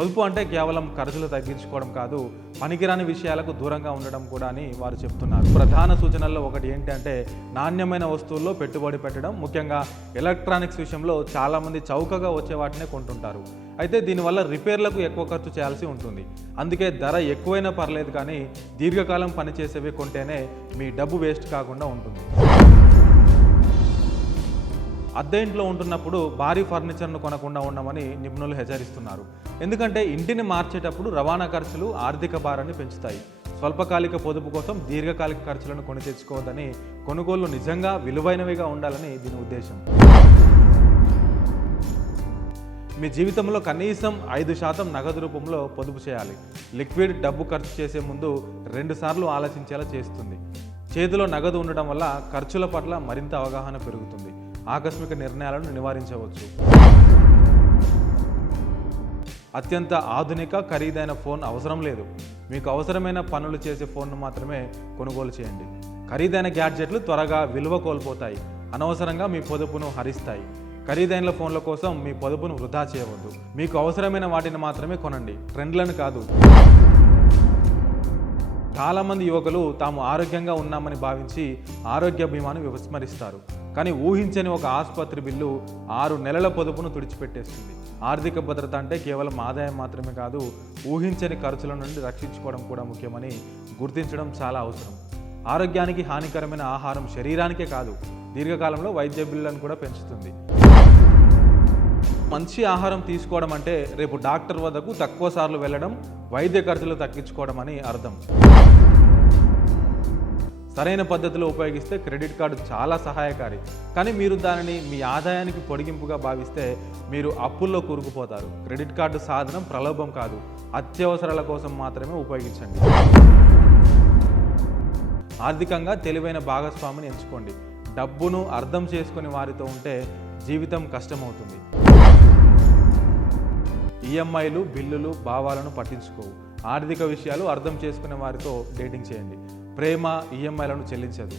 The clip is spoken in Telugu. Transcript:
పొదుపు అంటే కేవలం ఖర్చులు తగ్గించుకోవడం కాదు, పనికిరాని విషయాలకు దూరంగా ఉండడం కూడా అని వారు చెప్తున్నారు. ప్రధాన సూచనల్లో ఒకటి ఏంటంటే నాణ్యమైన వస్తువుల్లో పెట్టుబడి పెట్టడం. ముఖ్యంగా ఎలక్ట్రానిక్స్ విషయంలో చాలామంది చౌకగా వచ్చే వాటినే కొంటుంటారు. అయితే దీనివల్ల రిపేర్లకు ఎక్కువ ఖర్చు చేయాల్సి ఉంటుంది. అందుకే ధర ఎక్కువైనా పర్లేదు కానీ దీర్ఘకాలం పనిచేసేవి కొంటేనే మీ డబ్బు వేస్ట్ కాకుండా ఉంటుంది. అద్దె ఇంట్లో ఉంటున్నప్పుడు భారీ ఫర్నిచర్ను కొనకుండా ఉండమని నిపుణులు హెచ్చరిస్తున్నారు. ఎందుకంటే ఇంటిని మార్చేటప్పుడు రవాణా ఖర్చులు ఆర్థిక భారాన్ని పెంచుతాయి. స్వల్పకాలిక పొదుపు కోసం దీర్ఘకాలిక ఖర్చులను కొని తెచ్చుకోవద్దని, కొనుగోళ్లు నిజంగా విలువైనవిగా ఉండాలని దీని ఉద్దేశం. మీ జీవితంలో కనీసం 5% నగదు రూపంలో పొదుపు చేయాలి. లిక్విడ్ డబ్బు ఖర్చు చేసే ముందు 2 సార్లు ఆలోచించేలా చేస్తుంది. చేతిలో నగదు ఉండడం వల్ల ఖర్చుల పట్ల మరింత అవగాహన పెరుగుతుంది. ఆకస్మిక నిర్ణయాలను నివారించవచ్చు. అత్యంత ఆధునిక ఖరీదైన ఫోన్ అవసరం లేదు. మీకు అవసరమైన పనులు చేసే ఫోన్ను మాత్రమే కొనుగోలు చేయండి. ఖరీదైన గ్యాడ్జెట్లు త్వరగా విలువ కోల్పోతాయి, అనవసరంగా మీ పొదుపును హరిస్తాయి. ఖరీదైన ఫోన్ల కోసం మీ పొదుపును వృధా చేయవద్దు. మీకు అవసరమైన వాటిని మాత్రమే కొనండి, ట్రెండ్లను కాదు. చాలామంది యువకులు తాము ఆరోగ్యంగా ఉన్నామని భావించి ఆరోగ్య బీమాను విస్మరిస్తారు. కానీ ఊహించని ఒక ఆసుపత్రి బిల్లు 6 నెలల పొదుపును తుడిచిపెట్టేస్తుంది. ఆర్థిక భద్రత అంటే కేవలం ఆదాయం మాత్రమే కాదు, ఊహించని ఖర్చుల నుండి రక్షించుకోవడం కూడా ముఖ్యమని గుర్తించడం చాలా అవసరం. ఆరోగ్యానికి హానికరమైన ఆహారం శరీరానికే కాదు, దీర్ఘకాలంలో వైద్య బిల్లులను కూడా పెంచుతుంది. మంచి ఆహారం తీసుకోవడం అంటే రేపు డాక్టర్ వద్దకు తక్కువ సార్లు వెళ్ళడం, వైద్య ఖర్చులు తగ్గించుకోవడం అని అర్థం. సరైన పద్ధతిలో ఉపయోగిస్తే క్రెడిట్ కార్డు చాలా సహాయకారి. కానీ మీరు దానిని మీ ఆదాయానికి పొడిగింపుగా భావిస్తే మీరు అప్పుల్లో కూరుకుపోతారు. క్రెడిట్ కార్డు సాధనం ప్రలోభం కాదు, అత్యవసరాల కోసం మాత్రమే ఉపయోగించండి. ఆర్థికంగా తెలివైన భాగస్వామిని ఎంచుకోండి. డబ్బును అర్థం చేసుకుని వారితో ఉంటే జీవితం కష్టమవుతుంది. ఈఎంఐలు, బిల్లులు భావాలను పట్టించుకోవు. ఆర్థిక విషయాలు అర్థం చేసుకునే వారితో డేటింగ్ చేయండి. ప్రేమ ఈఎంఐలను చెల్లించదు.